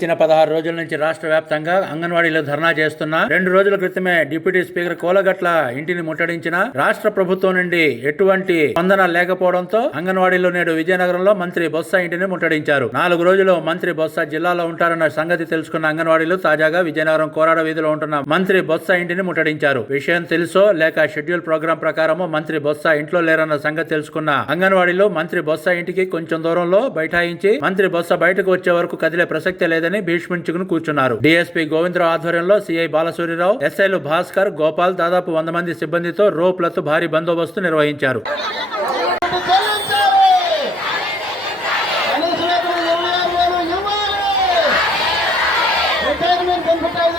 గడిచిన పదహారు రోజుల నుంచి రాష్ట్ర వ్యాప్తంగా అంగన్వాడీలో ధర్నా చేస్తున్న రెండు రోజుల క్రితమే డిప్యూటీ స్పీకర్ కోలగట్ల ఇంటిని ముట్టడించిన రాష్ట్ర ప్రభుత్వం నుండి ఎటువంటి స్పందన లేకపోవడంతో అంగన్వాడీలో నేడు విజయనగరంలో మంత్రి బొత్స ఇంటిని ముట్టడించారు. నాలుగు రోజులు మంత్రి బొత్స జిల్లాలో ఉంటారన్న సంగతి తెలుసుకున్న అంగన్వాడీలు తాజాగా విజయనగరం కోరాడ వీధిలో ఉంటున్న మంత్రి బొత్స ఇంటిని ముట్టడించారు. విషయం తెలుసో లేక షెడ్యూల్ ప్రోగ్రాం ప్రకారము మంత్రి బొత్స ఇంట్లో లేరన్న సంగతి తెలుసుకున్న అంగన్వాడీలో మంత్రి బొత్స ఇంటికి కొంచెం దూరంలో బైఠాయించి మంత్రి బొత్స బయటకు వచ్చే వరకు కదిలే ప్రసక్తి లేదని భీష్మించుకుని కూర్చున్నారు. డీఎస్పీ గోవిందరావు ఆధ్వర్యంలో సిఐ బాలసూరిరావు ఎస్ఐలు భాస్కర్ గోపాల్ దాదాపు వంద మంది సిబ్బందితో రోప్లతో భారీ బందోబస్తు నిర్వహించారు. రిటైర్మెంట్ బెనిఫిట్ ఐదు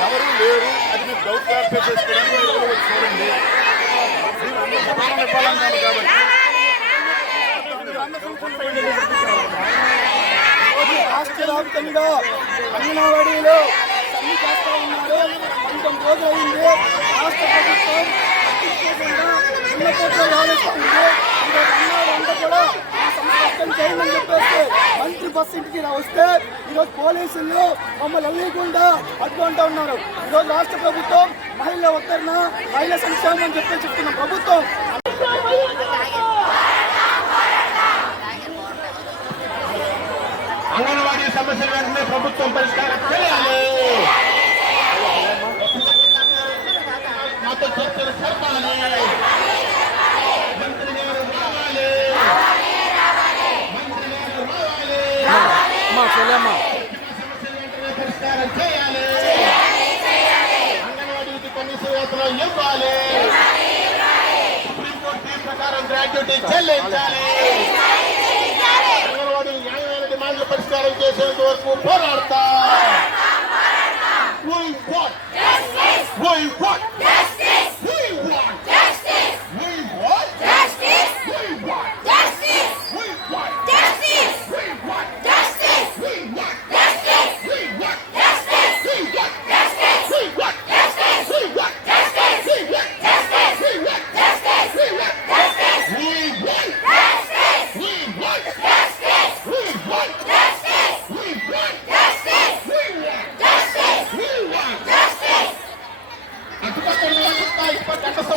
ఎవరు లేరు అది మీరు డౌట్ క్లారిఫై చేసుకోవడానికి మీరు ఎవరు వచ్చి చూడండి మీరు అన్న సమాధానం కాబట్టి మీరు అన్న రాష్ట్ర సమ్మె చేస్తా ఉన్నారు రాష్ట్ర ప్రభుత్వం పట్టించుకోకుండా ఆలోచిస్తుంది కూడా ఆ చెప్పేసి మంత్రి బస్సు ఇంటికి వస్తే ఈరోజు పోలీసులు మమ్మల్ని అవ్వకుండా అడ్డుకుంటా ఉన్నారు. ఈరోజు రాష్ట్ర ప్రభుత్వం మహిళల ఉత్తరణ మహిళా సంక్షేమం అని చెప్పి చెప్తున్న ప్రభుత్వం. అంగన్వాడీ సమస్యలు వెంటనే ప్రభుత్వం పరిష్కారం ప్రకారం గ్రాడ్యుటీ చెల్లించాలి అంగన్వాడీ న్యాయమైన డిమాండ్లు పరిష్కారం చేసేంత వరకు పోరాడతా We want justice. We want.